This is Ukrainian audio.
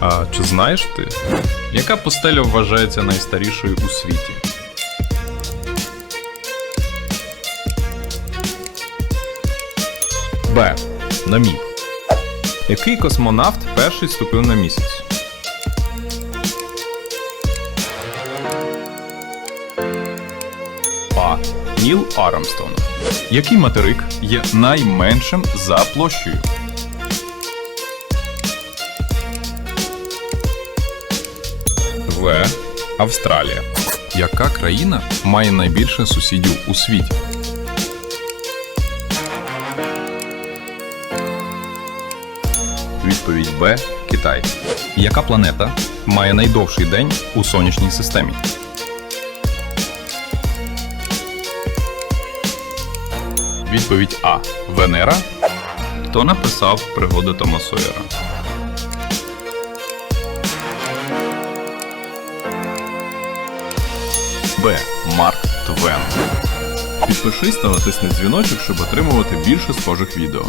А чи знаєш ти, яка постеля вважається найстарішою у світі? Б. Наміб. Який космонавт перший ступив на місяць? А. Ніл Армстронг. Який материк є найменшим за площею? В. Австралія. Яка країна має найбільше сусідів у світі? Відповідь Б. Китай. Яка планета має найдовший день у сонячній системі? Відповідь А. Венера. Хто написав пригоди Тома Сойера? Б. Марк Твен. Підпишись та натисни дзвіночок, щоб отримувати більше схожих відео.